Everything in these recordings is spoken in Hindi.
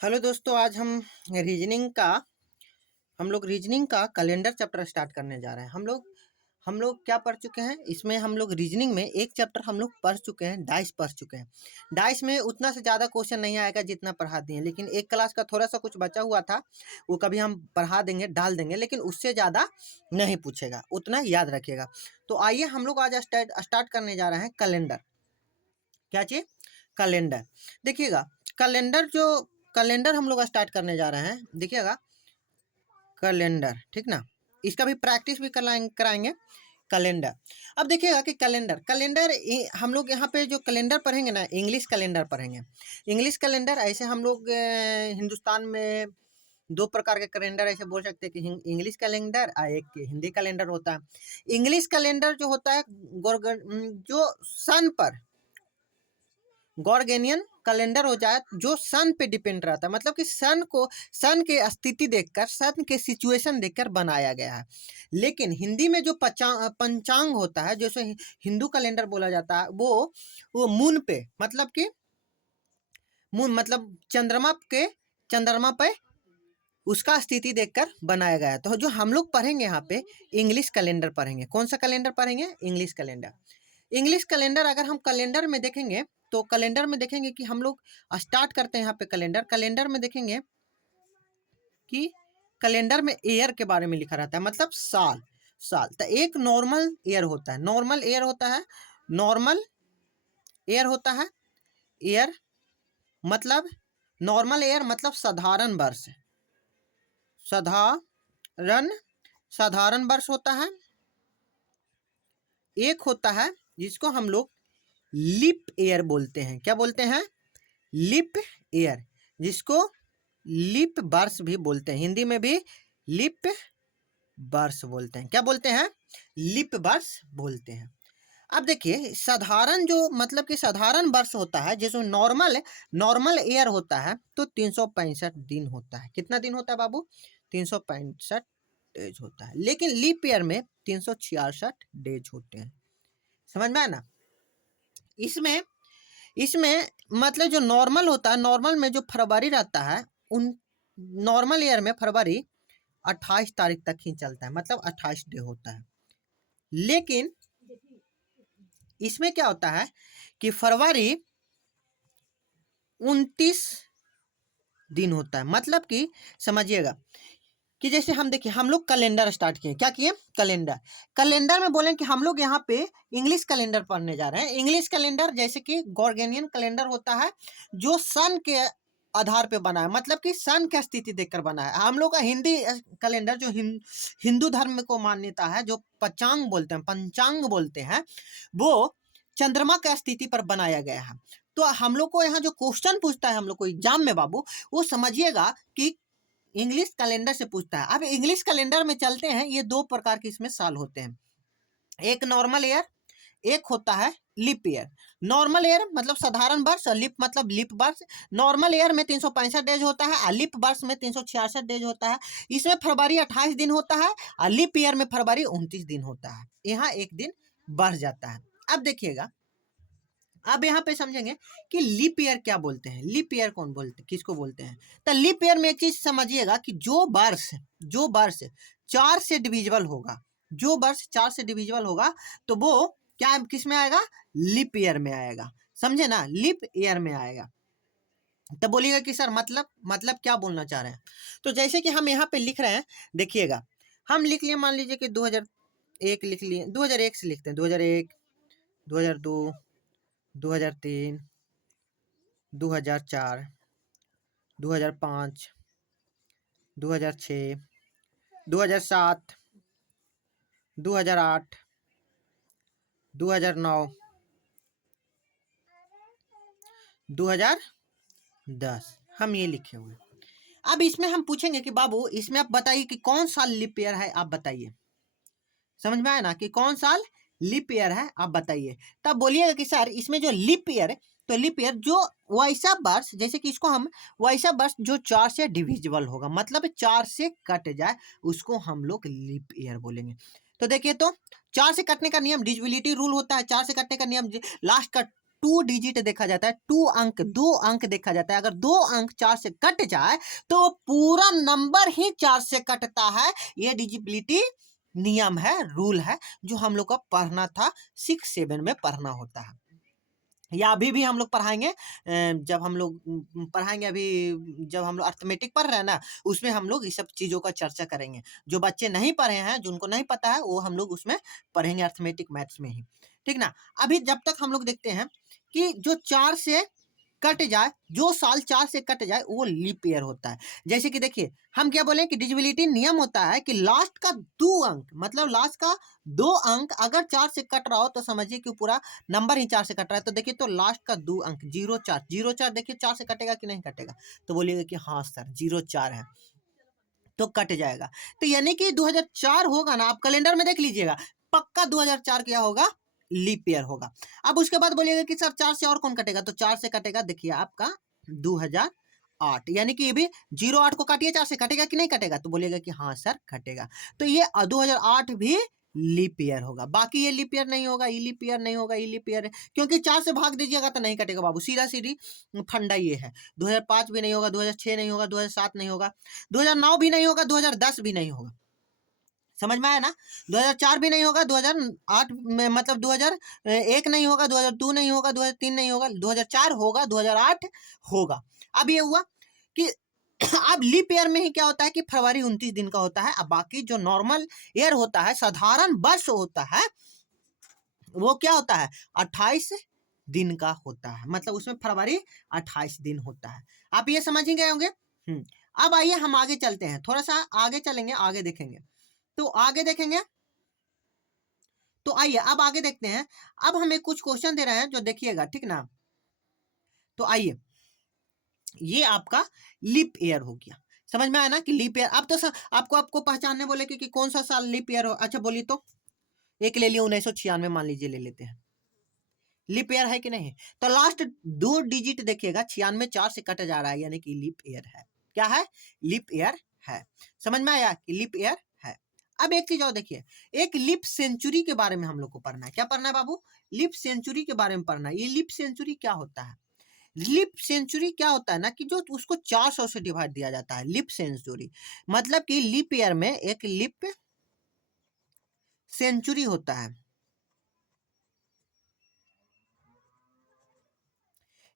हेलो दोस्तों, आज हम लोग रीजनिंग का कैलेंडर चैप्टर स्टार्ट करने जा रहे हैं। हम लोग क्या पढ़ चुके हैं इसमें? हम लोग रीजनिंग में एक चैप्टर हम लोग पढ़ चुके हैं, डाइस पढ़ चुके हैं। डाइस में उतना से ज़्यादा क्वेश्चन नहीं आएगा जितना पढ़ा दिए, लेकिन एक क्लास का थोड़ा सा कुछ बचा हुआ था, वो कभी हम पढ़ा देंगे, डाल देंगे, लेकिन उससे ज़्यादा नहीं पूछेगा, उतना याद रखिएगा। तो आइए हम लोग आज स्टार्ट करने जा रहे हैं कैलेंडर। क्या चीज़? कैलेंडर। देखिएगा, कैलेंडर हम लोग स्टार्ट करने जा रहे हैं। देखिएगा कैलेंडर, ठीक ना? इसका भी प्रैक्टिस भी कराएंगे कैलेंडर। अब देखिएगा कि कैलेंडर कैलेंडर हम लोग यहाँ पे जो कैलेंडर पढ़ेंगे ना, इंग्लिश कैलेंडर पढ़ेंगे। इंग्लिश कैलेंडर ऐसे हम लोग हिंदुस्तान में दो प्रकार के कैलेंडर ऐसे बोल सकते हैं कि इंग्लिश कैलेंडर और एक हिंदी कैलेंडर होता है। इंग्लिश कैलेंडर जो होता है जो सन पर गॉर्गेनियन कैलेंडर हो जाए, जो सन पे डिपेंड रहता है, मतलब कि सन के स्थिति देखकर, सन के सिचुएशन देखकर बनाया गया है। लेकिन हिंदी में जो पंचांग होता है, जैसे हिंदू कैलेंडर बोला जाता है, वो मून पे, मतलब कि मून मतलब चंद्रमा पे उसका स्थिति देखकर बनाया गया है। तो जो हम लोग पढ़ेंगे यहाँ पे इंग्लिश कैलेंडर पढ़ेंगे। कौन सा कैलेंडर पढ़ेंगे? English calendar. इंग्लिश कैलेंडर अगर हम कैलेंडर में देखेंगे तो कैलेंडर में देखेंगे कि हम लोग स्टार्ट करते हैं यहाँ पे कैलेंडर में देखेंगे कि कैलेंडर में ईयर के बारे में लिखा रहता है, मतलब साल। तो एक नॉर्मल ईयर होता है, ईयर मतलब नॉर्मल ईयर मतलब साधारण वर्ष, साधारण वर्ष होता है। एक होता है जिसको हम लोग लीप ईयर बोलते हैं। क्या बोलते हैं? लीप ईयर, जिसको लीप वर्ष भी बोलते हैं। हिंदी में भी लीप वर्ष बोलते हैं। क्या बोलते हैं? लीप वर्ष बोलते हैं। अब देखिए, साधारण जो मतलब कि साधारण वर्ष होता है, जैसे नॉर्मल ईयर होता है, तो 365 दिन होता है। कितना दिन होता है बाबू? 365 डेज होता है। लेकिन लीप ईयर में 366 डेज होते हैं। समझ में आया ना? इसमें इसमें मतलब जो नॉर्मल होता है, नॉर्मल में जो फरवरी रहता है, उन नॉर्मल ईयर में फरवरी 28 तारीख तक ही चलता है, मतलब 28 डे होता है। लेकिन इसमें क्या होता है कि फरवरी 29 दिन होता है। मतलब कि समझिएगा कि जैसे हम देखिए, हम लोग कैलेंडर स्टार्ट किए। क्या किए? कैलेंडर में बोलें कि हम लोग यहाँ पे इंग्लिश कैलेंडर पढ़ने जा रहे हैं। इंग्लिश कैलेंडर जैसे कि गॉर्गेनियन कैलेंडर होता है, जो सन के आधार पे बना है, मतलब कि सन की स्थिति देखकर बना है। हम लोग का हिंदी कैलेंडर जो हिंदू धर्म को मान्यता है, जो पंचांग बोलते हैं, वो चंद्रमा की स्थिति पर बनाया गया है। तो हम लोग को यहाँ जो क्वेश्चन पूछता है हम लोग को एग्जाम में बाबू, वो समझिएगा कि इंग्लिश कैलेंडर से पूछता है। अब इंग्लिश कैलेंडर में चलते हैं, ये दो प्रकार के इसमें साल होते हैं। एक नॉर्मल ईयर, एक होता है लीप ईयर। नॉर्मल ईयर मतलब साधारण वर्ष, लीप मतलब लीप वर्ष। नॉर्मल ईयर में 365 डेज होता है और लीप वर्ष में 366 डेज होता है। इसमें फरवरी 28 दिन होता है और लीप ईयर में फरवरी 29 दिन होता है। यहाँ एक दिन बढ़ जाता है। अब देखिएगा, अब यहाँ पे समझेंगे कि लीप ईयर क्या बोलते हैं। लीप ईयर किसको बोलते हैं? तो लीप ईयर में एक चीज समझिएगा कि जो वर्ष 4 से डिविजिबल होगा, तो वो क्या किस में आएगा? लीप ईयर में आएगा। समझे ना? लीप ईयर में आएगा। तो बोलिएगा कि सर मतलब क्या बोलना चाह रहे हैं? तो जैसे कि हम यहाँ पे लिख रहे हैं, देखिएगा, हम लिख लिए, मान लीजिए कि 2001 लिख लिए, 2001 से लिखते हैं। 2001, 2002, 2003, 2004, 2005, 2006, 2007, 2008, 2009, 2010, हम ये लिखे हुए। अब इसमें हम पूछेंगे कि बाबू, इसमें आप बताइए कि कौन सा लीप ईयर है, आप बताइए। समझ में आया ना कि कौन सा लीप ईयर है, आप बताइए। तब बोलिएगा कि सर इसमें जो लीप ईयर है, तो लीप ईयर जो वैसा वर्ष, जैसे कि इसको हम वैसा वर्ष जो 4 से डिविजिबल होगा, मतलब 4 से कट जाए, उसको हम लोग लीप ईयर बोलेंगे। तो देखिए, तो 4 से कटने का नियम डिविजिबिलिटी रूल होता है। 4 से कटने का नियम लास्ट का 2 डिजिट देखा जाता है, 2 अंक, 2 अंक देखा जाता है। अगर 2 अंक 4 से कट जाए तो पूरा नंबर ही 4 से कटता है। ये डिजिबिलिटी नियम है, रूल है, जो हम लोग को पढ़ना था, 6-7 में पढ़ना होता है, या अभी भी हम लोग पढ़ाएंगे। जब हम लोग पढ़ाएंगे, अभी जब हम लोग अर्थमेटिक पढ़ रहे हैं ना, उसमें हम लोग इस सब चीज़ों का चर्चा करेंगे। जो बच्चे नहीं पढ़े हैं, जिनको नहीं पता है, वो हम लोग उसमें पढ़ेंगे, अर्थमेटिक मैथ्स में ही, ठीक ना। अभी जब तक हम लोग देखते हैं कि जो 4 से कट जाए, जो साल 4 से कट जाए वो लीप ईयर होता है। जैसे कि देखिए, हम क्या बोले कि डिजिबिलिटी नियम होता है कि लास्ट का 2 अंक, मतलब लास्ट का 2 अंक अगर 4 से कट रहा हो तो समझिए कि पूरा नंबर ही 4 से कट रहा है। तो देखिए, तो लास्ट का 2 अंक 04, 04 देखिए 4 से कटेगा कि नहीं कटेगा? तो बोलिएगा कि हाँ सर 04 है, तो कट जाएगा। तो यानी कि 2004 होगा ना, आप कैलेंडर में देख लीजिएगा, पक्का 2004 क्या होगा? लीप ईयर होगा। अब उसके बाद बोलिएगा कि सर 4 से और कौन कटेगा? तो 4 से कटेगा, देखिए आपका 2008, यानी कि ये भी 08 को काटिए, 4 से कटेगा कि नहीं कटेगा? तो बोलिएगा कि हाँ सर कटेगा। तो ये 2008 भी लीप ईयर होगा। बाकी ये लीप ईयर नहीं होगा, ई लीप ईयर नहीं होगा, ई लीप ईयर, क्योंकि 4 से भाग दीजिएगा तो नहीं कटेगा बाबू, सीधा सीधी फंडा ये है। 2005 भी नहीं होगा, 2006 नहीं होगा, 2007 नहीं होगा, 2009 भी नहीं होगा, 2010 भी नहीं होगा। समझ में आया ना? 2004 भी नहीं होगा, 2008 में मतलब 2001 नहीं होगा, 2002 नहीं होगा, 2003 नहीं होगा, 2004 होगा, 2008 होगा। अब ये हुआ कि अब लीप ईयर में ही क्या होता है कि फरवरी 29 दिन का होता है। अब बाकी जो नॉर्मल ईयर होता है, साधारण वर्ष होता है, वो क्या होता है? 28 दिन का होता है, मतलब उसमें फरवरी 28 दिन होता है। आप ये समझ ही गए होंगे। अब आइए हम आगे चलते हैं, थोड़ा सा आगे चलेंगे, आगे देखेंगे। तो आगे देखेंगे, तो आइए अब आगे देखते हैं। अब हमें कुछ क्वेश्चन दे रहे हैं जो देखिएगा, ठीक ना। तो आइए, ये आपका लीप ईयर हो गया। समझ में आया ना कि लीप ईयर। अब तो आपको पहचानने बोले कि कौन सा साल लीप ईयर हो। अच्छा बोलिए, तो एक ले लिया 1996, मान लीजिए, ले लेते हैं, लीप ईयर है कि नहीं? तो लास्ट 2 डिजिट देखिएगा, 96 4 से कट जा रहा है, यानी कि लीप ईयर है। क्या है? लीप ईयर है। समझ में आया कि लीप ईयर है। अब एक चीज और देखिए, एक लीप सेंचुरी के बारे में हम लोग को पढ़ना है। क्या पढ़ना है बाबू? लीप सेंचुरी के बारे में पढ़ना है। ये लीप सेंचुरी क्या होता है? लीप सेंचुरी क्या होता है ना, कि जो उसको 400 से डिवाइड दिया जाता है, लीप सेंचुरी। मतलब कि लीप ईयर में एक लीप सेंचुरी होता है।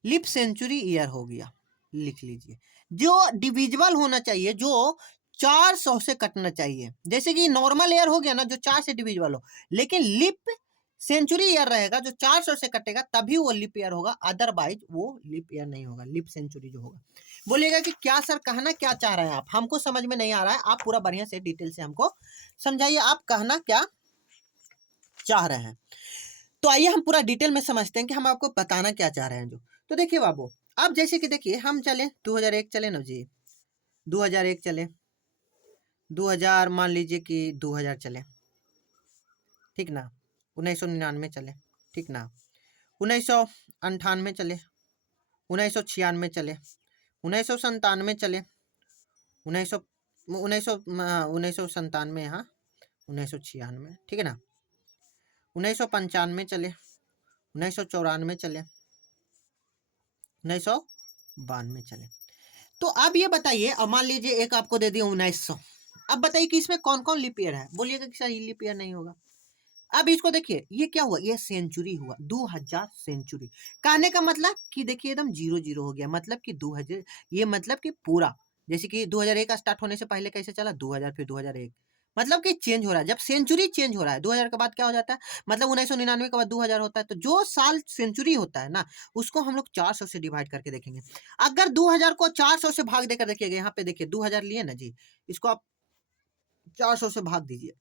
लीप सेंचुरी ईयर हो गया, लिख लीजिए। जो डिविजिबल होना चाहिए, जो 400 से कटना चाहिए। जैसे कि नॉर्मल ईयर हो गया ना, जो 4 से डिविजिबल हो, लेकिन लीप सेंचुरी ईयर रहेगा जो 400 से कटेगा, तभी वो लीप ईयर होगा, अदरवाइज वो लीप ईयर नहीं होगा, लीप सेंचुरी जो होगा। बोलिएगा कि क्या सर कहना क्या चाह रहे हैं आप? हमको समझ में नहीं आ रहा है, आप पूरा बढ़िया से डिटेल से हमको समझाइए, आप कहना क्या चाह रहे हैं। तो आइए हम पूरा डिटेल में समझते हैं कि हम आपको बताना क्या चाह रहे हैं जो। तो देखिए बाबू, अब जैसे कि देखिए, हम चले 2001 चले ना जी, 2001 चले, 2000 मान लीजिए कि 2000 चले, ठीक ना। 1999 चले, ठीक ना। 1998 चले, 1996 चले, 1997 चले, 1900 1997, हाँ 1996, ठीक है ना। 1995 चले, 1994 चले, 1992 चले। तो अब ये बताइए, अब मान लीजिए एक आपको दे दिया 1900, अब बताइए कि इसमें कौन कौन लीप ईयर है? बोलिएगा कि सर ये लीप ईयर नहीं होगा। अब इसको देखिए, ये क्या हुआ? ये सेंचुरी हुआ, 2000 सेंचुरी। कहने का मतलब कि देखिए एकदम 00 हो गया, मतलब कि 2000, ये मतलब कि पूरा, जैसे कि 2001 का स्टार्ट होने से पहले कैसे चला 2000, फिर 2001, मतलब कि चेंज हो रहा है। जब सेंचुरी चेंज हो रहा है, 2000 के बाद क्या हो जाता है, मतलब 1999 के बाद 2000 होता है। तो जो साल सेंचुरी होता है ना, उसको हम लोग 400 से डिवाइड करके देखेंगे। अगर 2000 को 400 से भाग देकर देखिएगा, यहाँ पे देखिए 2000 लिए ना जी, इसको आप 400 से भाग दीजिए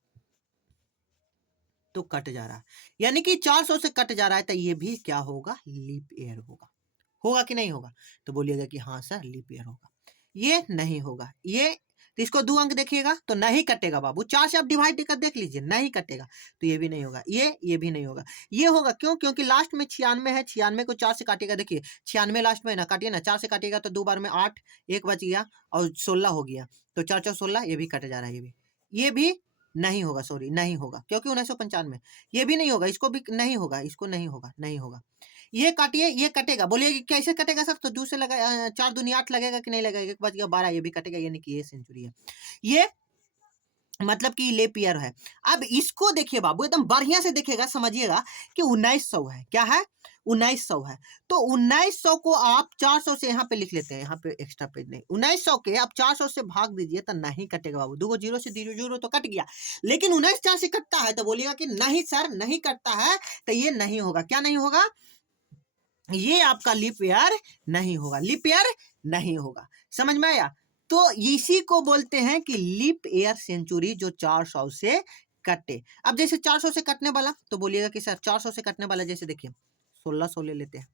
तो कट जा रहा है, यानी कि 400 से कट जा रहा है, तो ये भी क्या होगा? लीप ईयर होगा। होगा कि नहीं होगा? तो बोलिएगा कि हाँ सर लीप ईयर होगा। ये नहीं होगा, ये तो इसको 2 अंक देखिएगा तो नहीं कटेगा बाबू, 4 से आप डिवाइड कर देख लीजिए, नहीं कटेगा। तो ये भी नहीं होगा, ये भी नहीं होगा। ये होगा क्यों? क्योंकि लास्ट में 96 है, 96 को 4 से काटेगा, देखिए 96 लास्ट में ना काटिए ना, 4 से काटेगा तो 2 बार में 8, एक बच गया और 16 हो गया, तो 4 4 16, ये भी कट जा रहा है। ये भी नहीं होगा, सॉरी नहीं होगा, क्योंकि 1995 ये भी नहीं होगा, इसको भी नहीं होगा, इसको नहीं होगा, नहीं होगा। ये काटिए, ये कटेगा, बोलिए कि कैसे कटेगा सर? तो 2 से लगा 4 दूनी 8 लगेगा कि नहीं लगेगा? एक बच गया 12, ये भी कटेगा, यानी कि ये सेंचुरी है। ये मतलब कि लेप ईयर है। अब इसको देखिए बाबू, एकदम बढ़िया से देखिएगा, समझिएगा कि 1900 है। क्या है? 1900 है। तो 1900 को आप 400 से यहाँ पे लिख लेते हैं, यहाँ पे एक्स्ट्रा पेज नहीं। 1900 के आप 400 से भाग दीजिए तो नहीं कटेगा बाबू। 2 जीरो से 0 जीरो तो कट गया, लेकिन 19 4 से कटता है तो बोलिएगा कि नहीं सर नहीं कटता है, तो ये नहीं होगा। क्या नहीं होगा? ये आपका लीप ईयर नहीं होगा, लीप ईयर नहीं होगा। समझ में आया? तो इसी को बोलते हैं कि लीप ईयर सेंचुरी, जो 400 से कटे। अब जैसे 400 से कटने वाला, तो बोलिएगा कि सर 400 से कटने वाला, जैसे देखिए 1600 ले लेते हैं।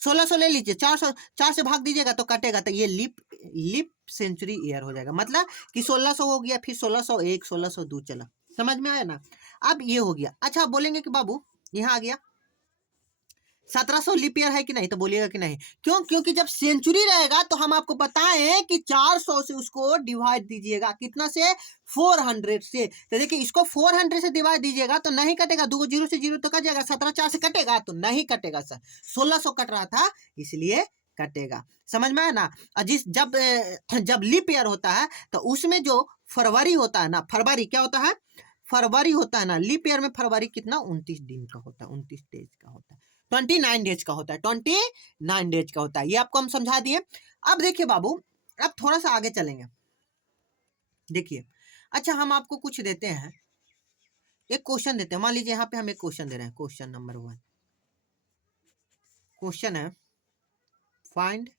1600 ले लीजिए, 400 4 से भाग दीजिएगा तो कटेगा, तो ये लीप सेंचुरी ईयर हो जाएगा। मतलब कि 1600 हो गया, फिर 1601 1602 चला। समझ में आया ना? अब ये हो गया। अच्छा, बोलेंगे कि बाबू यहाँ आ गया 1700 लीप ईयर है कि नहीं? तो बोलिएगा कि नहीं। क्यों? क्योंकि जब सेंचुरी रहेगा तो हम आपको बताएं कि 400 से उसको डिवाइड दीजिएगा, कितना से? 400 से। तो देखिए, इसको 400 से डिवाइड दीजिएगा तो नहीं कटेगा, 2 जीरो से जीरो तो कट जाएगा, 17 4 से कटेगा तो नहीं कटेगा सर। 1600 कट रहा था इसलिए कटेगा। समझ में आया ना? जब लीप ईयर होता है तो उसमें जो फरवरी होता है ना, फरवरी क्या होता है? फरवरी होता है ना, लीप ईयर में फरवरी कितना? 29 दिन का होता है, 29 डेज का होता है, 29 डेज का होता है, 29 डेज का होता है। ये आपको हम समझा दिए। अब देखिए बाबू, अब थोड़ा सा आगे चलेंगे। देखिए, अच्छा हम आपको कुछ देते हैं, एक क्वेश्चन देते हैं। मान लीजिए यहाँ पे हम एक क्वेश्चन दे रहे हैं, क्वेश्चन नंबर 1। क्वेश्चन है फाइंड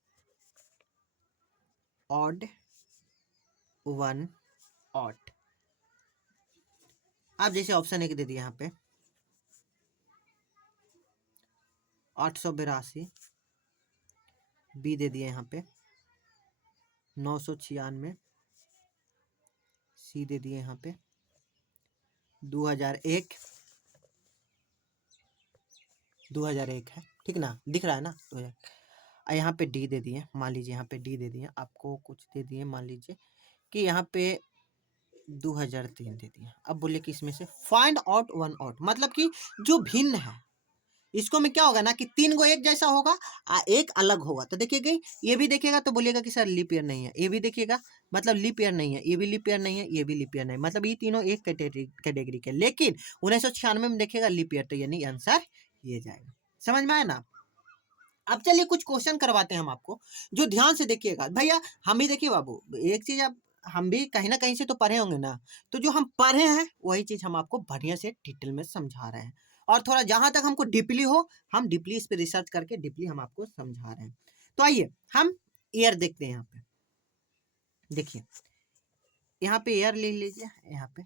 ऑड वन ऑट। आप जैसे ऑप्शन एक दे दिए यहाँ पे 882, बी दे दिए यहाँ पे 996, सी दे दिए यहाँ पे 2001 है, ठीक ना? दिख रहा है ना 2000। यहाँ पे डी दे दिए, मान लीजिए यहाँ पे डी दे दिए, आपको कुछ दे दिए, मान लीजिए कि यहाँ पे 2003 दे दिए। अब बोलिए कि इसमें से फाइंड आउट वन आउट, मतलब कि जो भिन्न है, इसको में क्या होगा ना कि 3 गो एक जैसा होगा, एक अलग होगा। तो देखिएगा, ये भी देखिएगा तो बोलिएगा कि सर लीप ईयर नहीं है। ये भी देखिएगा, मतलब लीप ईयर नहीं है। ये भी लीप ईयर नहीं है, ये भी लीप ईयर नहीं, मतलब ये तीनों एक कैटेगरी के। लेकिन 1996 में देखिएगा लीप ईयर, तो यानी आंसर ये जाएगा। समझ में आया ना? अब चलिए कुछ क्वेश्चन करवाते हैं हम आपको, जो ध्यान से देखिएगा भैया। हम भी देखिए बाबू, एक चीज आप, हम भी कहीं ना कहीं से तो पढ़े होंगे ना, तो जो हम पढ़े हैं वही चीज हम आपको बढ़िया से डिटेल में समझा रहे हैं। और थोड़ा जहां तक हमको डीपली हो, हम डीपली इस पे रिसर्च करके डीपली हम आपको समझा रहे हैं। तो आइए हम ईयर देखते हैं। यहाँ पे देखिए, यहाँ पे ईयर ले लीजिए, यहाँ पे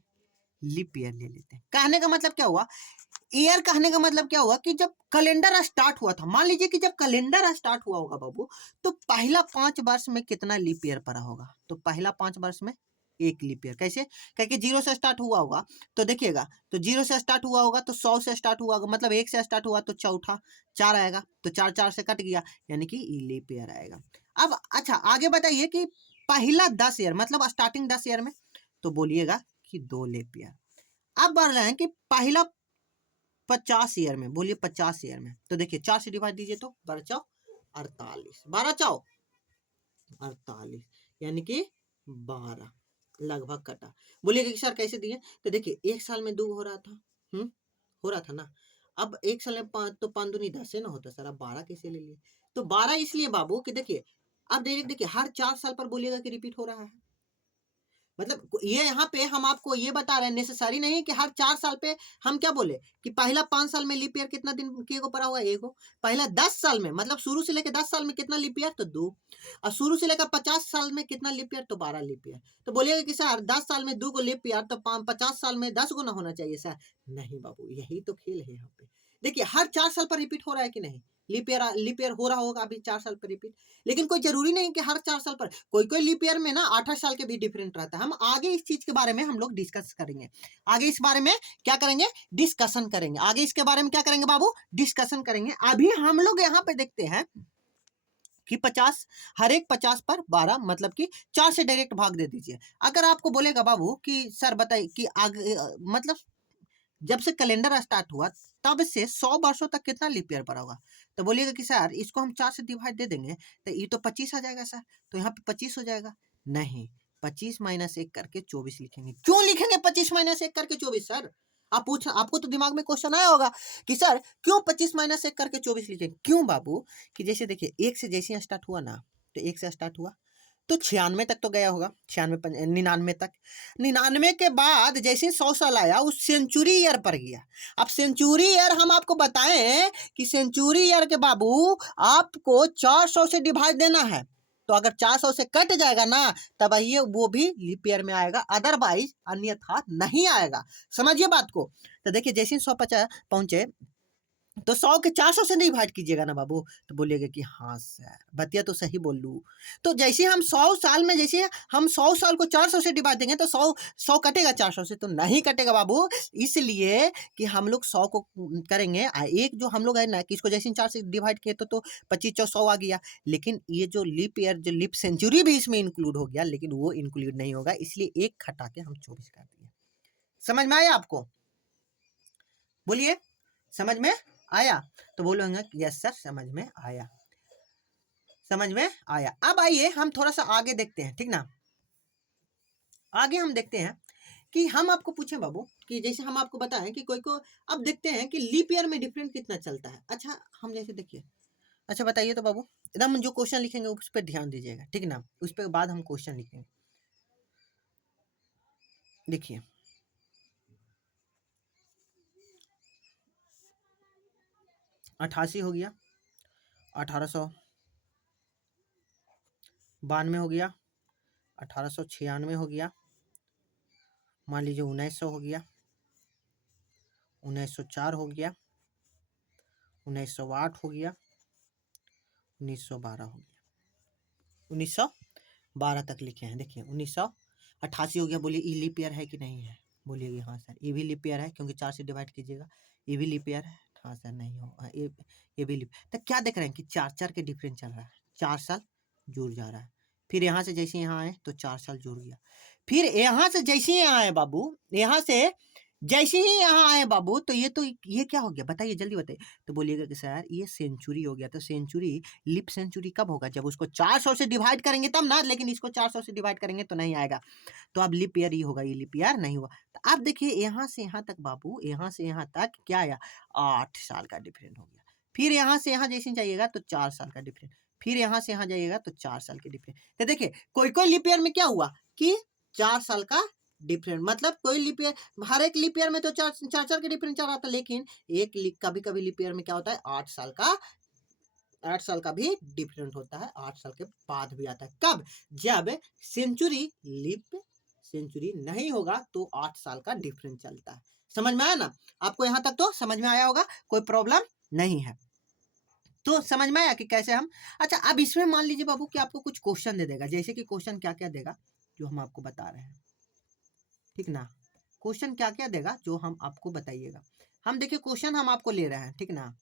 लीप ईयर ले लेते हैं। कहने का मतलब क्या हुआ? ईयर कहने का मतलब क्या हुआ कि जब कैलेंडर स्टार्ट हुआ था, मान लीजिए कि जब कैलेंडर स्टार्ट हुआ होगा बाबू, तो पहला 5 वर्ष में कितना लीप ईयर पड़ा होगा? तो पहला 5 वर्ष में एक लीप ईयर। कैसे? क्योंकि 0 से स्टार्ट हुआ होगा, तो देखिएगा, तो 0 से स्टार्ट हुआ होगा तो 100 से स्टार्ट हुआ होगा, मतलब 1 से स्टार्ट हुआ तो चौथा 4 आएगा, तो 4 4 से कट गया, यानी कि लीप ईयर आएगा। अब अच्छा आगे बताइए कि पहला 10 ईयर, मतलब स्टार्टिंग 10 ईयर में, तो बोलिएगा कि 2 लीप ईयर। अब बढ़ रहे हैं कि पहला 50 ईयर में, बोलिए 50 ईयर में, तो देखिए 4 से डिवाइड दीजिए तो 12 चौ 48, 12 चौ 48, यानी कि 12 लगभग कटा। बोलिए कि सर कैसे दिए? तो देखिए, एक साल में 2 हो रहा था, हो रहा था ना। अब एक साल में 5, तो 5 दूनी 10 से ना होता सर, अब 12 कैसे ले लिए? तो 12 इसलिए बाबू कि देखिए, अब देखिए हर 4 साल पर बोलिएगा कि रिपीट हो रहा है। मतलब ये यहाँ पे हम आपको ये बता रहे हैं, नेसेसरी नहीं कि हर 4 साल पे हम क्या बोले कि पहला 5 साल में लीप ईयर कितना दिन के को पड़ा हुआ है? एगो। पहला 10 साल में, मतलब शुरू से लेकर 10 साल में कितना लीप ईयर? तो 2। और शुरू से लेकर 50 साल में कितना लीप ईयर? तो 12 लीप ईयर। तो बोलिएगा कि सर 10 साल में 2 गो लीप ईयर, तो 50 साल में 10 गो ना होना चाहिए सर? नहीं बाबू, यही तो खेल है यहाँ पे। देखिए, हर 4 साल पर रिपीट हो रहा है कि नहीं? लीप ईयर हो रहा होगा अभी 4 साल पर रिपीट, लेकिन कोई जरूरी नहीं कि हर 4 साल पर। कोई कोई लीप ईयर में ना 8 साल के भी डिफरेंट रहता है। हम आगे इस चीज के बारे में हम लोग डिस्कस करेंगे। आगे इस बारे में क्या करेंगे? डिस्कशन करेंगे। आगे इसके बारे में क्या करेंगे बाबू? डिस्कशन करेंगे। अभी हम लोग यहाँ पे देखते हैं कि 50, हर एक 50 पर 12, मतलब कि 4 से डायरेक्ट भाग दे दीजिए। अगर आपको बोलेगा बाबू कि सर बताइए कि आगे मतलब जब से कैलेंडर स्टार्ट हुआ तब से 100 वर्षों तक कितना लीप ईयर पड़ा होगा? तो बोलिएगा कि सर इसको हम 4 से डिवाइड दे देंगे तो ये तो 25 आ जाएगा सर, तो यहाँ पे 25 हो जाएगा। नहीं, 25 माइनस 1 करके 24 लिखेंगे। क्यों लिखेंगे 25 माइनस 1 करके 24 सर? आपको तो दिमाग में क्वेश्चन आया होगा कि सर क्यों 25 माइनस 1 करके 24 लिखेंगे? क्यों बाबू? कि जैसे देखिए 1 से जैसे स्टार्ट हुआ ना, तो 1 से स्टार्ट हुआ तो 96 तक तो गया होगा, 96 99 तक। 99 के बाद जैसे 100 साल आया उस सेंचुरी ईयर पर गया। अब सेंचुरी ईयर हम आपको बताएं कि सेंचुरी ईयर के बाबू आपको 400 से डिवाइड देना है, तो अगर 400 से कट जाएगा ना तब ये वो भी लीप ईयर में आएगा, अदरवाइज अन्यथा नहीं आएगा। समझिए बात को। तो देखिए जैसे 150 पहुंचे तो 100 के 400 से डिवाइड कीजिएगा ना बाबू, तो बोलिएगा कि हाँ सर बतिया तो सही बोल लूँ। तो जैसे हम 100 साल में जैसे हम 100 साल को 400 से डिवाइड देंगे तो 100 कटेगा 400 से? तो नहीं कटेगा बाबू, इसलिए कि हम लोग 100 को करेंगे एक जो हम लोग है ना कि इसको जैसे 4 से डिवाइड किए तो 25 चौ 100 आ गया, लेकिन ये जो लीप ईयर जो लीप सेंचुरी भी इसमें इंक्लूड हो गया, लेकिन वो इंक्लूड नहीं होगा, इसलिए एक हटा के हम 24 कर दिए। समझ में आया आपको? बोलिए समझ में आया? तो बोलोगे यस सर समझ में आया, समझ में आया। अब आइए हम थोड़ा सा आगे देखते हैं, ठीक ना। आगे हम देखते हैं कि हम आपको पूछें बाबू कि जैसे हम आपको बताएं कि कोई को अब देखते हैं कि लीप ईयर में डिफरेंट कितना चलता है। अच्छा हम जैसे देखिए, अच्छा बताइए तो बाबू, एकदम जो क्वेश्चन लिखेंगे उस पर ध्यान दीजिएगा, ठीक ना। उस पर बाद हम क्वेश्चन लिखेंगे। देखिए 88 हो गया, 1892 हो गया, 1896 हो गया, मान लीजिए 1900 हो गया, 1904 हो गया, 1908 हो गया, 1912 हो गया, 1912 तक लिखे हैं। देखिए 1988 हो गया, बोलिए ये लीप ईयर है कि नहीं है? बोलिए हाँ सर ये भी लीप ईयर है, क्योंकि 4 से डिवाइड कीजिएगा। ये भी लीप ईयर है? हाँ सर नहीं हो ये भी लीप। तो क्या देख रहे हैं कि 4 के डिफरेंस चल रहा है, 4 साल जुड़ जा रहा है। फिर यहाँ से जैसे यहाँ आए तो 4 साल जुड़ गया, फिर यहाँ से जैसे ही यहाँ आए बाबू, यहाँ से जैसे ही यहाँ आए बाबू तो ये क्या हो गया बताइए, जल्दी बताइए। तो बोलिएगा कि सर ये सेंचुरी हो गया। तो सेंचुरी लीप सेंचुरी कब होगा? जब उसको 400 से डिवाइड करेंगे तब ना, लेकिन इसको 400 से डिवाइड करेंगे तो नहीं आएगा। तो अब लीप ईयर ही होगा, ये लीप ईयर नहीं हुआ। तो आप देखिए यहाँ से यहाँ तक बाबू, यहाँ से यहाँ तक क्या आया? 8 साल का डिफरेंट हो गया। फिर यहाँ से यहाँ जैसे जाइएगा तो 4 साल का डिफरेंट, फिर यहाँ से यहाँ जाइएगा तो 4 साल के डिफरेंट। तो देखिए कोई लीप ईयर में क्या हुआ कि 4 साल का डिफरेंट, मतलब कोई लीप ईयर, हर एक लीप ईयर में तो 4 के डिफरेंट चल रहा था, लेकिन कभी कभी लीप ईयर में क्या होता है 8 साल का भी डिफरेंट होता है, 8 साल के बाद भी आता है। कब? जब लीप सेंचुरी नहीं होगा तो 8 साल का डिफरेंस चलता है। समझ में आया ना आपको? यहाँ तक तो समझ में आया होगा, कोई प्रॉब्लम नहीं है। तो समझ में आया कि कैसे हम। अच्छा अब इसमें मान लीजिए बाबू कि आपको कुछ क्वेश्चन दे देगा, जैसे कि क्वेश्चन क्या क्या देगा जो हम आपको बता रहे हैं, ठीक ना। क्वेश्चन क्या क्या देगा जो हम आपको बताइएगा। हम देखिए क्वेश्चन हम आपको ले रहे हैं, ठीक ना।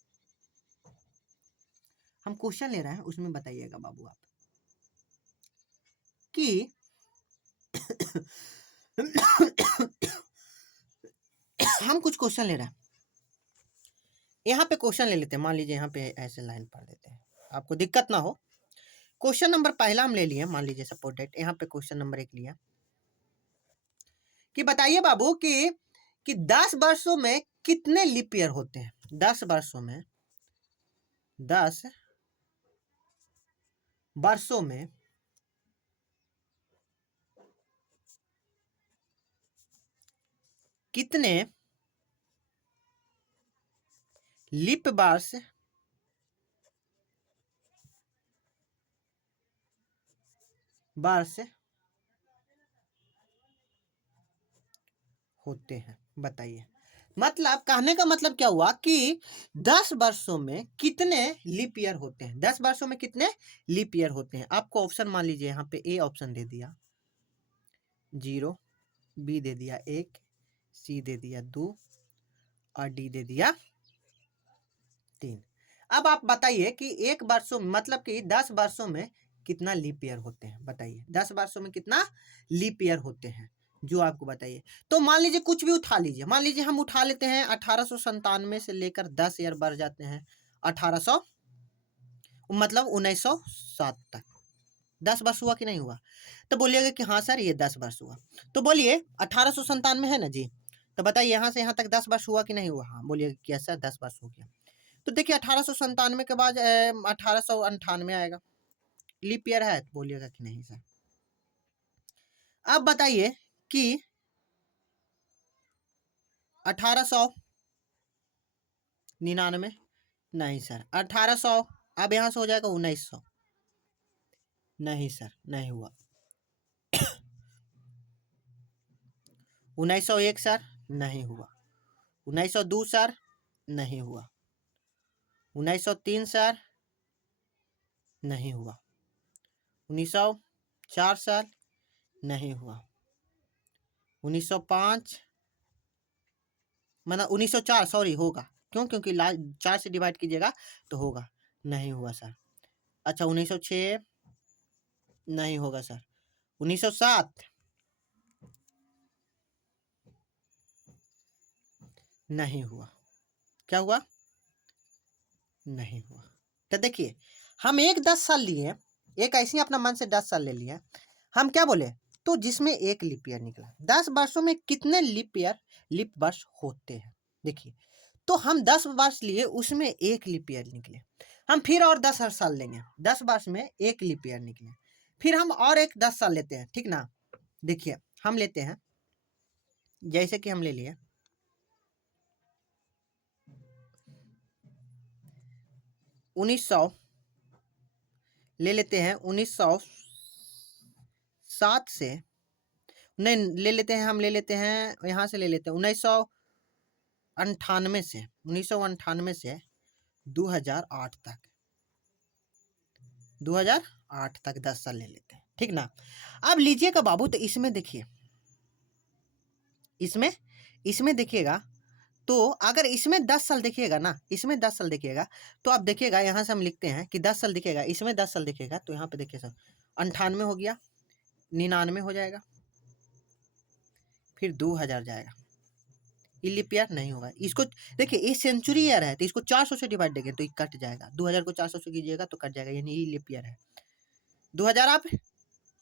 हम क्वेश्चन ले रहे हैं, उसमें बताइएगा बाबू आप कि हम कुछ क्वेश्चन ले रहे हैं। यहाँ पे क्वेश्चन ले लेते हैं, मान लीजिए यहाँ पे ऐसे लाइन पढ़ देते हैं, आपको दिक्कत ना हो। क्वेश्चन नंबर पहला हम ले लिए, मान लीजिए सपोज डेट, यहाँ पे क्वेश्चन नंबर 1 लिया कि बताइए बाबू कि 10 वर्षों में कितने लीप ईयर होते हैं? 10 वर्षों में 10 वर्षों में कितने लीप वर्ष होते हैं? बताइए। मतलब कहने का मतलब क्या हुआ कि 10 वर्षों में कितने लीप ईयर होते हैं? 10 वर्षों में कितने लीप ईयर होते हैं? आपको ऑप्शन मान लीजिए यहाँ पे ए ऑप्शन दे दिया 0, बी दे दिया 1, सी दे दिया 2 और डी दे दिया 3। अब आप बताइए कि 1 वर्षों मतलब कि 10 वर्षों में कितना लीप ईयर होते हैं? बताइए 10 वर्षों में कितना लीप ईयर होते हैं? जो आपको बताइए। तो मान लीजिए कुछ भी उठा लीजिए, मान लीजिए हम उठा लेते हैं 1897 से लेकर 10 ईयर बढ़ जाते हैं 1800 मतलब 1907 तक। 10 वर्ष हुआ कि नहीं हुआ? तो बोलिएगा कि हाँ सर ये 10 वर्ष हुआ। तो बोलिए 1897 है ना जी, तो बताइए यहाँ से यहाँ तक 10 वर्ष हुआ कि नहीं हुआ? हाँ बोलिएगा कि सर 10 वर्ष हो गया। तो देखिए 1897 के बाद 1898 आएगा, लीप ईयर है? तो बोलिएगा कि नहीं सर। अब बताइए कि 1899, नहीं सर। 1800 अब यहाँ से हो जाएगा 1900, नहीं सर नहीं हुआ। 1901 सर नहीं हुआ। 1902 सर नहीं हुआ। 1903 सर नहीं हुआ। 1904 सर नहीं हुआ। 1905 मतलब 1904 सॉरी होगा, क्यों? क्योंकि 4 से डिवाइड कीजिएगा तो होगा, नहीं हुआ सर। अच्छा 1906 नहीं होगा सर। 1907 नहीं हुआ। क्या हुआ? नहीं हुआ। तो देखिए हम एक 10 साल लिए, एक ऐसे ही अपना मन से 10 साल ले लिया, हम क्या बोले? तो जिसमें एक लीप ईयर निकला। 10 वर्षों में कितने लीप वर्ष होते हैं? देखिए तो हम 10 वर्ष लिए, उसमें एक लीप ईयर निकले। हम फिर और 10 हर साल लेंगे, 10 वर्ष में एक लीप ईयर निकले, फिर हम और एक 10 साल लेते हैं, ठीक ना? देखिए हम लेते हैं, जैसे कि हम ले लिए 1900 ले लेते हैं, 1907 से नहीं ले लेते हैं, हम ले लेते हैं यहाँ से ले लेते हैं 1998 से 1998 से 2008 तक, 2008 तक 10 साल ले लेते हैं, ठीक ना? अब लीजिएगा बाबू, तो इसमें देखिए, इसमें देखिएगा, तो अगर इसमें 10 साल देखिएगा ना, इसमें 10 साल देखिएगा, तो आप देखिएगा यहाँ से हम लिखते हैं कि 10 साल दिखेगा, इसमें 10 साल दिखेगा, तो यहाँ पे देखिए सर 98 हो गया, 99 हो जाएगा, फिर 2000 जाएगा, ये लीप ईयर नहीं होगा। इसको देखिए ये सेंचुरी ईयर है, तो इसको 400 से डिवाइड देंगे तो ये कट जाएगा, 2000 को 400 से कीजिएगा तो कट जाएगा, यानी ये लीप ईयर है। 2000 आप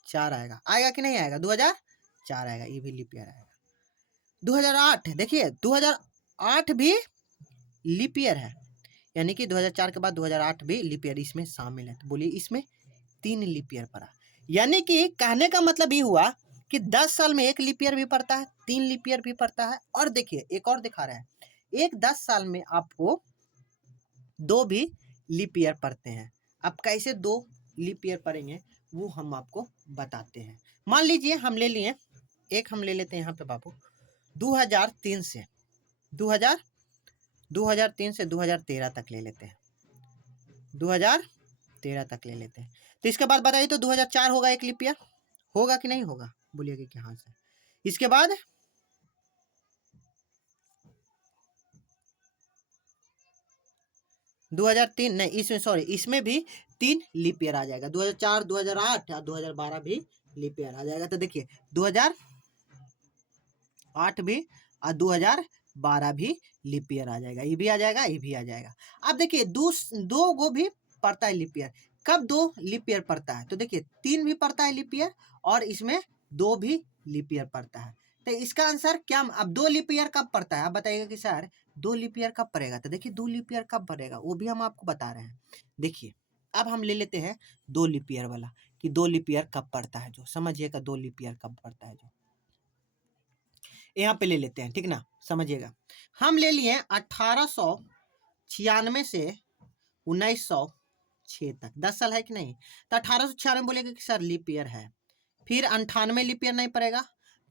4 आएगा, आएगा कि नहीं आएगा? 2004 आएगा, ये भी लीप ईयर आएगा। 2008 देखिए, 2008 भी लीप ईयर है, यानी कि 2004 के बाद 2008 भी लीप ईयर इसमें शामिल है। तो बोलिए इसमें 3 लीप ईयर पड़ा, यानी कि कहने का मतलब ये हुआ कि 10 साल में एक लीप ईयर भी पड़ता है, 3 लीप ईयर भी पड़ता है। और देखिए एक और दिखा रहा है, एक 10 साल में आपको 2 भी लीप ईयर पड़ते हैं। अब कैसे 2 लीप ईयर पड़ेंगे वो हम आपको बताते हैं। मान लीजिए हम ले लिए, एक हम ले लेते हैं यहाँ पे बाबू 2003 से 2003 से 2013 तक ले लेते हैं, 2013 तक ले लेते हैं। तो इसके बाद बताइए, तो 2004 होगा एक लीप ईयर, होगा कि नहीं होगा? बोलिएगा कि हाँ सर। इसके बाद 2003 नहीं, इसमें सॉरी, इसमें भी 3 लीप ईयर आ जाएगा, 2004 2008 और 2012 भी लीप ईयर आ जाएगा। तो देखिए 2008 भी और 2012 भी लीप ईयर आ जाएगा, ये भी आ जाएगा, ये भी आ जाएगा। अब देखिए दो गो भी पड़ता है लीप ईयर। कब 2 लीप ईयर पड़ता है? तो देखिए 3 भी पड़ता है लीप ईयर और इसमें 2 भी लीप ईयर पड़ता है। तो इसका आंसर क्या? अब 2 लीप ईयर कब पड़ता है? आप बताइएगा कि सर 2 लीप ईयर कब पड़ेगा? तो देखिए 2 लीप ईयर कब पड़ेगा वो भी हम आपको बता रहे हैं। देखिए अब हम ले लेते हैं 2 लीप ईयर वाला, कि 2 लीप ईयर कब पड़ता है, जो समझिएगा 2 लीप ईयर कब पड़ता है, जो यहाँ पे ले लेते हैं, ठीक ना? समझिएगा, हम ले लिए 1896 से 1906 तक, 10 साल है कि नहीं? तो 1896 बोलेगा कि सर लीप ईयर है, फिर 98 लीप ईयर नहीं पड़ेगा,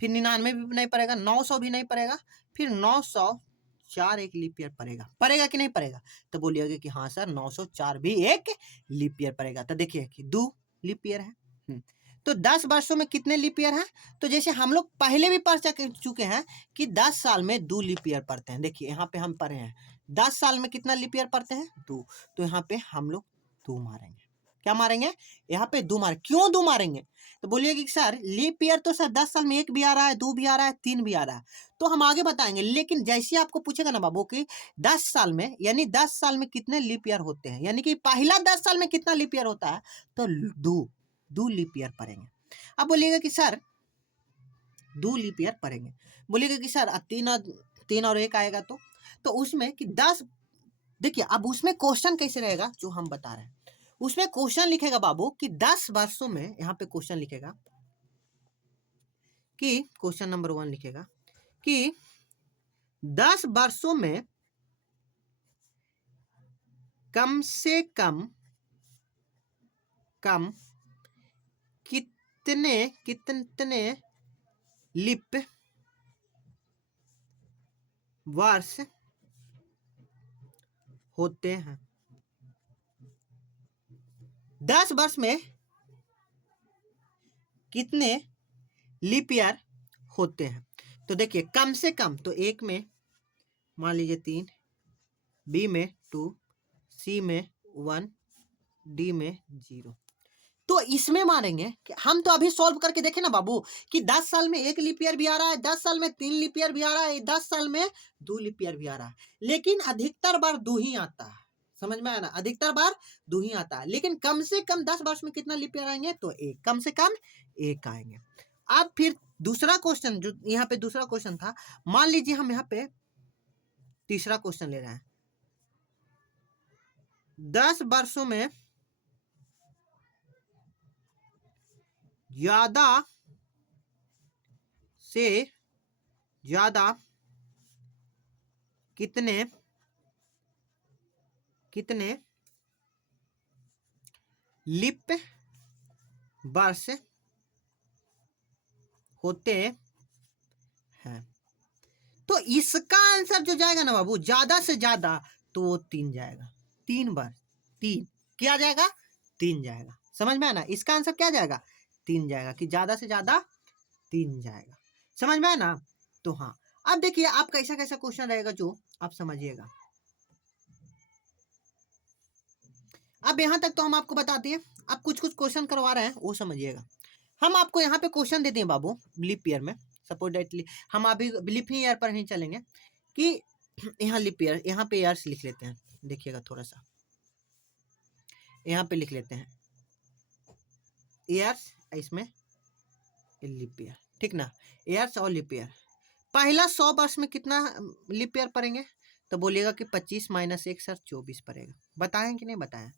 फिर 99 भी नहीं पड़ेगा, 900 भी नहीं पड़ेगा, फिर 904 एक लीप ईयर पड़ेगा, पड़ेगा कि नहीं पड़ेगा? तो बोलिएगा कि हाँ सर 904 भी एक लीप ईयर पड़ेगा। तो देखिए कि 2 लीप ईयर है। तो 10 वर्षों में कितने लीप ईयर हैं? तो जैसे हम लोग पहले भी पढ़ चुके हैं कि 10 साल में 2 लीप ईयर पढ़ते हैं। देखिए यहाँ पे हम पढ़े हैं 10 साल में कितना लीप ईयर पढ़ते हैं? 2। तो यहाँ पे हम लोग 2 मारेंगे, क्या मारेंगे, यहाँ पे 2 मारेंगे। क्यों 2 मारेंगे, तो बोलिए कि सर लीप ईयर तो सर 10 साल में 1 भी आ रहा है, 2 भी आ रहा है, 3 भी आ रहा है, तो हम आगे बताएंगे। लेकिन जैसे आपको पूछेगा ना बाबू कि 10 साल में, यानी 10 साल में कितने लीप ईयर होते हैं, यानी कि पहला 10 साल में कितना लीप ईयर होता है, तो 2 लीप ईयर पढ़ेंगे। अब बोलिएगा कि सर 2 लीप ईयर पढ़ेंगे, बोलिएगा कि सर 3 और 1 आएगा, तो उसमें कि 10, देखिए अब उसमें क्वेश्चन कैसे रहेगा जो हम बता रहे हैं, उसमें क्वेश्चन लिखेगा बाबू कि 10 वर्षों में, यहाँ पे क्वेश्चन लिखेगा कि क्वेश्चन नंबर 1 लिखेगा कि 10 वर्षों में कम से कम कितने लीप वर्ष होते हैं। 10 वर्ष में कितने लीप ईयर होते हैं, तो देखिए कम से कम, तो 1 में मान लीजिए 3, बी में 2, सी में 1, डी में 0। तो इसमें मानेंगे कि हम तो अभी सॉल्व करके देखें ना बाबू कि 10 साल में 1 लीप ईयर भी आ रहा है, 10 साल में 3 लीप ईयर भी आ रहा है, 10 साल में 2 लीप ईयर भी आ रहा है, लेकिन अधिकतर बार 2 ही आता है। समझ में आया ना, अधिकतर बार 2 ही आता है, लेकिन कम से कम 10 वर्ष में कितना लीप ईयर आएंगे, तो 1, कम से कम 1 आएंगे। अब फिर दूसरा क्वेश्चन, जो यहाँ पे दूसरा क्वेश्चन था, मान लीजिए हम यहाँ पे तीसरा क्वेश्चन ले रहे हैं, 10 वर्षों में ज्यादा से ज्यादा कितने लीप वर्ष होते हैं, तो इसका आंसर जो जाएगा ना बाबू, ज्यादा से ज्यादा, तो वो 3 जाएगा। 3 बार 3 क्या जाएगा, 3 जाएगा। समझ में आया ना, इसका आंसर क्या जाएगा, 3 जाएगा, कि ज्यादा से ज्यादा 3 जाएगा। समझ में आया ना, तो हाँ अब देखिए आप कैसा कैसा क्वेश्चन रहेगा जो आप समझिएगा। अब यहाँ तक तो हम आपको बताते हैं, अब कुछ कुछ क्वेश्चन करवा रहे हैं वो समझिएगा। हम आपको यहाँ पे क्वेश्चन देते हैं बाबू लीप ईयर में, सपोज हम अभी लीप ईयर पर ही चलेंगे कि यहाँ लीप ईयर, यहाँ पे ईयर्स लिख लेते हैं, देखिएगा थोड़ा सा यहाँ पे लिख लेते हैं ईयर्स, इसमें लीप ईयर, ठीक ना, ईयर्स और लीप ईयर। पहला 100 वर्ष में कितना लीप ईयर पड़ेंगे, तो बोलिएगा कि 25 - 1 सर 24 पड़ेगा। बताएं कि नहीं बताएं,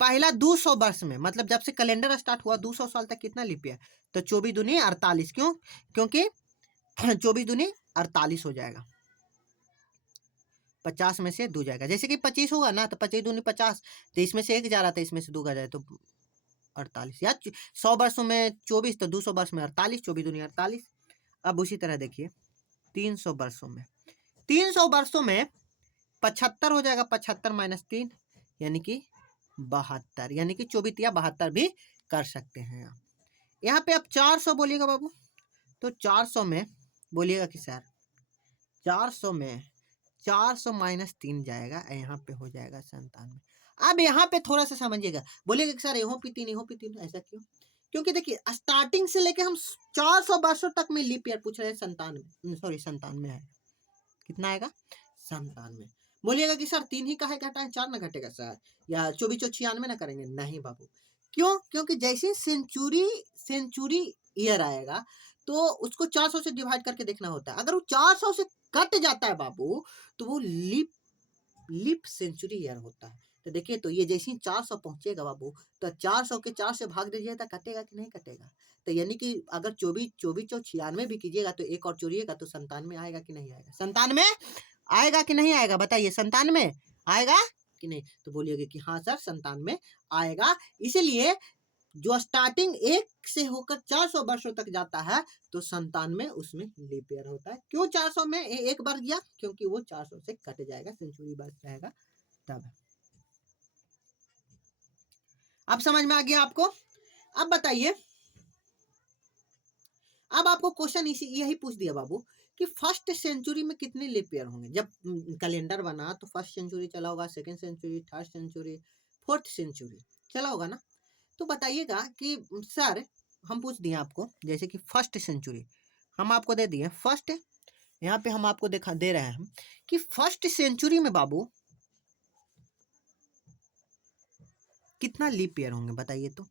पहला 200 वर्ष में, मतलब जब से कैलेंडर स्टार्ट हुआ 200 साल तक कितना लीप ईयर, तो 24 दूनी 48, क्यों, क्योंकि 24 दूनी 48 हो जाएगा, 50 में से 2 जाएगा, जैसे कि 25 होगा ना, तो 25 दूनी 50, तो इसमें से 1 जा रहा था, इसमें से 2 का जाए तो 48, या 100 वर्षों में 24, तो 200 वर्ष में 48, 24 दूनी 48। अब उसी तरह देखिए 300 वर्षों में, 300 वर्षों में 75 हो जाएगा, 75 - 3 यानी कि 72, यानी कि 24 या 72 भी कर सकते हैं आप। यहाँ पे आप 400 बोलिएगा बाबू, तो 400 में बोलिएगा कि सर 400 में 400 - 3 जाएगा, यहाँ पे हो जाएगा 97। अब यहाँ पे थोड़ा सा समझिएगा, बोलिएगा कि सर यहाँ पे 3, यहाँ पे 3, ऐसा क्यों, क्योंकि देखिए स्टार्टिंग से लेके हम 400 वर्षों तक में लीप ईयर पूछ रहे हैं, 97, सॉरी 97 है, कितना आएगा 97। बोलिएगा कि सर 3 ही काहे घटाएं, 4 ना घटेगा सर, या 24 96 ना करेंगे, नहीं बाबू, क्यों, क्योंकि जैसे सेंचुरी ईयर आएगा तो उसको 400 से डिवाइड करके देखना होता है, अगर वो 400 से कट जाता है बाबू तो वो लीप सेंचुरी ईयर होता है। तो देखिए, तो ये जैसे ही 400 पहुंचेगा बाबू, तो 400 के 4 से भाग दीजिए, तो कटेगा कि नहीं कटेगा, तो यानी कि अगर 24 और 96 भी कीजिएगा तो एक और जोड़िएगा तो 97 आएगा कि नहीं आएगा, 97 आएगा कि नहीं आएगा, बताइए 97 आएगा कि नहीं, तो बोलिएगा कि हाँ सर 97 आएगा। इसीलिए जो स्टार्टिंग 1 से होकर 400 वर्षों तक जाता है तो 97 उसमें लीप ईयर होता है। क्यों 400 में 1 बार गया, क्योंकि वो 400 से कट जाएगा, सेंचुरी वर्ष रहेगा तब। अब समझ में आ गया आपको। अब बताइए, अब आपको क्वेश्चन यही पूछ दिया बाबू कि फर्स्ट सेंचुरी में कितने लीप ईयर होंगे। जब कैलेंडर बना तो फर्स्ट सेंचुरी चला होगा, second century, third century, fourth century, चला होगा ना। तो बताइएगा कि सर हम पूछ दिए आपको, जैसे कि फर्स्ट सेंचुरी हम आपको दे दिए फर्स्ट, यहाँ पे हम आपको देखा दे रहे हैं कि फर्स्ट सेंचुरी में बाबू कितना लीप ईयर होंगे बताइए। तो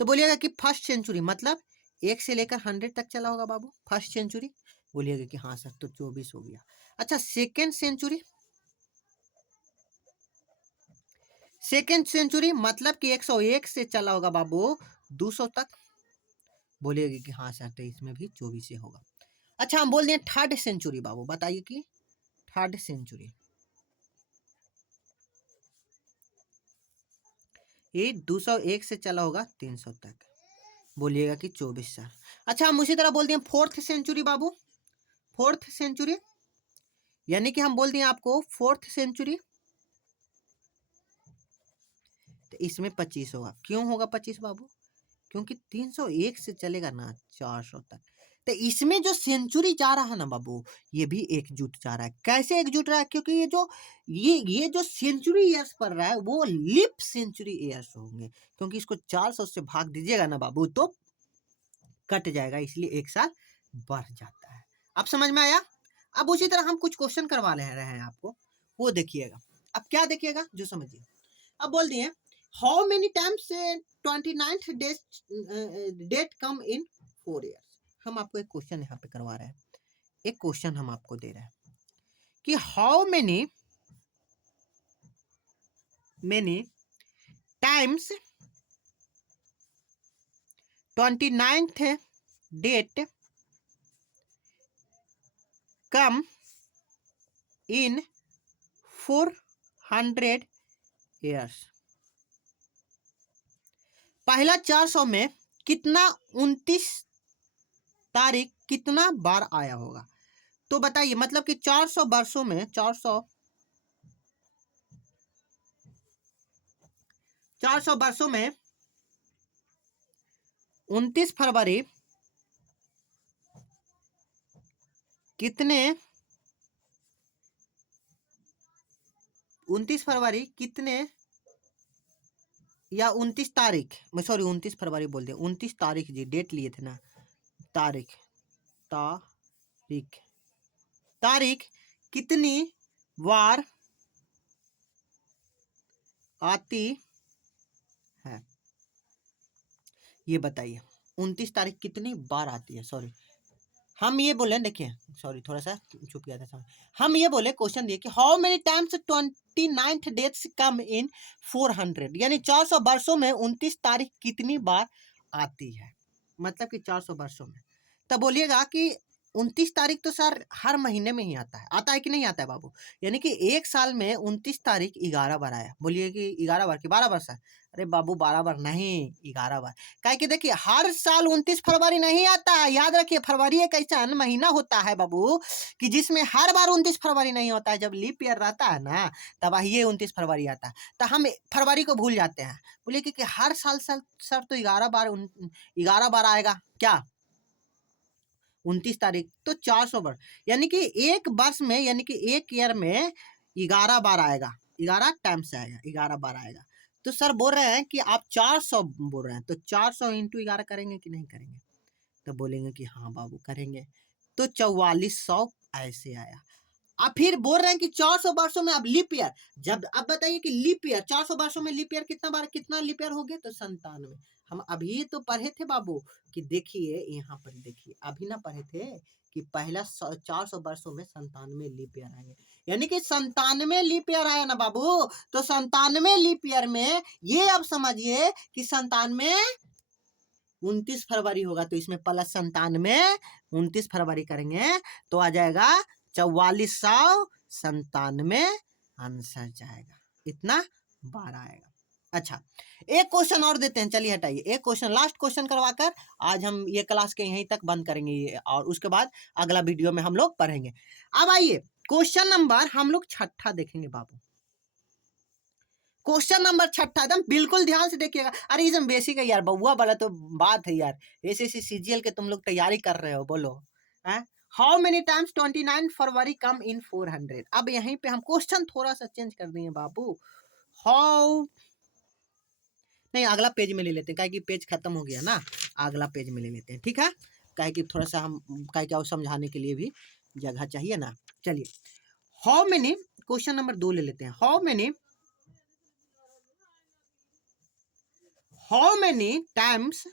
बोलिएगा कि फर्स्ट सेंचुरी मतलब 1 से लेकर 100 तक चला होगा बाबू फर्स्ट सेंचुरी। बोलिएगा कि हाँ सर, तो 24 हो गया। अच्छा सेकेंड सेंचुरी, सेकेंड सेंचुरी मतलब कि 101 से चला होगा बाबू 200 तक। बोलिएगा कि हाँ सर, तो इसमें भी 24 से होगा। अच्छा हम बोल दें थर्ड सेंचुरी बाबू, बताइए कि थर्ड सेंचुरी ये 201 से चला होगा 300 तक। बोलिएगा कि 24 सर। अच्छा हम उसी तरह बोल दिए फोर्थ सेंचुरी बाबू, फोर्थ सेंचुरी यानी कि हम बोल दिए आपको फोर्थ सेंचुरी, तो इसमें 25 होगा। क्यों होगा 25 बाबू? क्योंकि 301 से चलेगा ना 400 तक। तो इसमें जो सेंचुरी जा रहा है ना बाबू, ये भी एकजुट जा रहा है। कैसे एकजुट रहा है? क्योंकि ये जो सेंचुरी ईयर्स पड़ रहा है वो लीप सेंचुरी ईयर्स होंगे, क्योंकि इसको 400 से भाग दीजिएगा ना बाबू तो कट जाएगा, इसलिए एक साल बढ़ जाता है। अब समझ में आया? अब उसी तरह हम कुछ क्वेश्चन करवा ले रहे हैं आपको, वो देखिएगा। अब क्या देखिएगा जो समझिए। अब बोल दिए how many times 29th date come in 4 years. हम आपको एक क्वेश्चन यहाँ पे करवा रहे हैं, एक क्वेश्चन हम आपको दे रहे हैं कि how many times 29th date come in 400 years. पहला 400 में कितना 29 तारीख कितना बार आया होगा? तो बताइए, मतलब कि 400 वर्षों में 400 वर्षों में 29 फरवरी कितने 29 फरवरी कितने या 29 तारीख, मैं सॉरी 29 फरवरी बोल दिया, 29 तारीख जी, डेट लिए थे ना, तारीख तारीख तारीख कितनी बार आती है? ये बताइए 29 तारीख कितनी बार आती है। सॉरी हम ये बोले, देखिए सॉरी थोड़ा सा चुप गया था समय। हम ये बोले क्वेश्चन दिए कि how many times 29th dates come in 400, यानी 400 वर्षों में 29 तारीख कितनी बार आती है, मतलब कि 400 वर्षों में। तब बोलिएगा कि 29 तारीख तो सर हर महीने में ही आता है कि नहीं आता है बाबू? यानी कि एक साल में 29 तारीख 11 बार आया। बोलिए कि 11 बार कि 12 बार सर? अरे बाबू 12 बार नहीं, 11 बार। काहे कि देखिए हर साल 29 फरवरी नहीं आता है, याद रखिए। फरवरी एक ऐसा महीना होता है बाबू कि जिसमें हर बार 29 फरवरी नहीं होता है। जब लीप ईयर रहता है ना तब ये 29 फरवरी आता है, तो हम फरवरी को भूल जाते हैं। बोलिए कि हर साल सर तो 11 बार आएगा क्या? 29 तारीख तो 400 वर्ष, यानी कि एक वर्ष में, यानी कि एक ईयर में 11 बार आएगा, 11 टाइम्स आएगा, 11 बार आएगा। तो सर बोल रहे हैं कि आप 400 बोल रहे हैं, तो 400 इंटू 11 करेंगे कि नहीं करेंगे? तो बोलेंगे कि हाँ बाबू करेंगे। तो 4400 ऐसे आया। अब फिर बोल रहे हैं कि 400 वर्षों में अब लीप ईयर, जब अब बताइए कि लीप ईयर 400 वर्षों में लीप ईयर कितना बार, कितना लीप ईयर हो गया? तो 97। हम अभी तो पढ़े थे बाबू कि देखिए यहाँ पर देखिए, अभी ना पढ़े थे कि पहला 400 वर्षों में 97 लीप ईयर आएंगे, यानी कि 97 लीप ईयर आया ना बाबू। तो 97 लीप ईयर में ये अब समझिए कि 97 29 फरवरी होगा, तो इसमें प्लस 97 29 फरवरी करेंगे तो आ जाएगा 4497 आंसर जाएगा, इतना बार आएगा। अच्छा एक क्वेश्चन और देते हैं, चलिए हटाइए, एक क्वेश्चन लास्ट क्वेश्चन करवाकर आज हम ये क्लास के यहीं तक बंद करेंगे ये, और उसके बाद अगला वीडियो में हम लोग पढ़ेंगे। अब आइए क्वेश्चन नंबर हम लोग 6 देखेंगे बाबू। क्वेश्चन नंबर 6 एकदम बिल्कुल ध्यान से देखिएगा। अरे ये बेसिक है यार, बउआ वाला तो बात है यार, एसएससी सीजीएल के तुम लोग तैयारी कर रहे हो, बोलो how many times 29 February come in 400। अब यहीं पे हम क्वेश्चन थोड़ा सा चेंज कर दिए बाबू। हाउ नहीं, अगला पेज में ले लेते हैं, काहे कि पेज खत्म हो गया ना, अगला पेज में ले लेते हैं, ठीक है। काहे कि थोड़ा सा हम काहे कि और समझाने के लिए भी जगह चाहिए ना। चलिए, हाउ मेनी, क्वेश्चन नंबर 2 ले लेते हैं। How many times,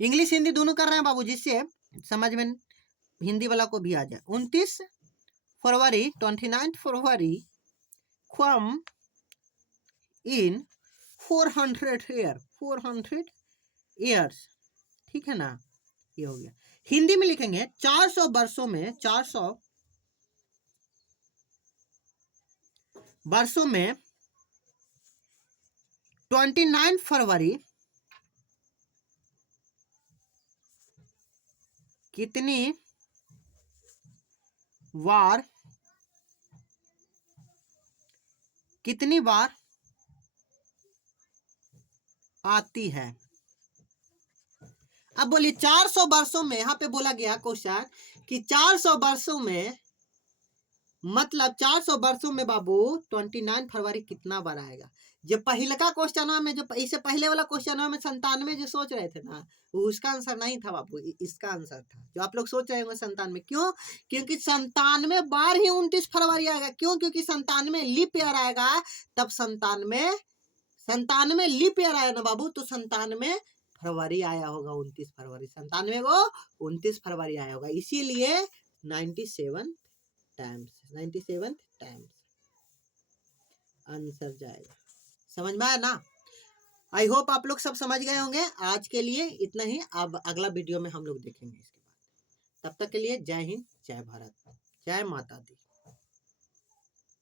English Hindi दोनों कर रहे हैं बाबू, जिससे समझ में हिंदी वाला को भी आ जाए। 29 फरवरी, 29 फरवरी क्वम इन 400 ईयर, 400 ईयर्स, ठीक है ना, ये हो गया। हिंदी में लिखेंगे 400 वर्षों में, 400 वर्षों में 29 फरवरी कितनी बार आती है। अब बोलिए 400 वर्षों में, यहाँ पे बोला गया क्वेश्चन कि 400 वर्षों में, मतलब 400 वर्षों में बाबू 29 फरवरी कितना बार आएगा। जो पहले का क्वेश्चन में, जो इससे पहले वाला क्वेश्चन में 97 जो सोच रहे थे ना, वो उसका आंसर नहीं था बाबू, इसका आंसर था जो आप लोग सोच रहे होंगे 97। क्यों? क्योंकि 97 बार ही 29 फरवरी आएगा। क्यों? क्योंकि 97 लीप ईयर आएगा, तब 97 लीप ईयर आया ना बाबू, तो 97 फरवरी आया होगा, 29 फरवरी, 97 को 29 फरवरी आया होगा, इसीलिए 97 टाइम्स, 97 टाइम्स आंसर जाएगा। समझ में आया ना? आई होप आप लोग सब समझ गए होंगे। आज के लिए इतना ही, अब अगला वीडियो में हम लोग देखेंगे इसके बाद। तब तक के लिए जय हिंद, जय भारत, जय माता दी।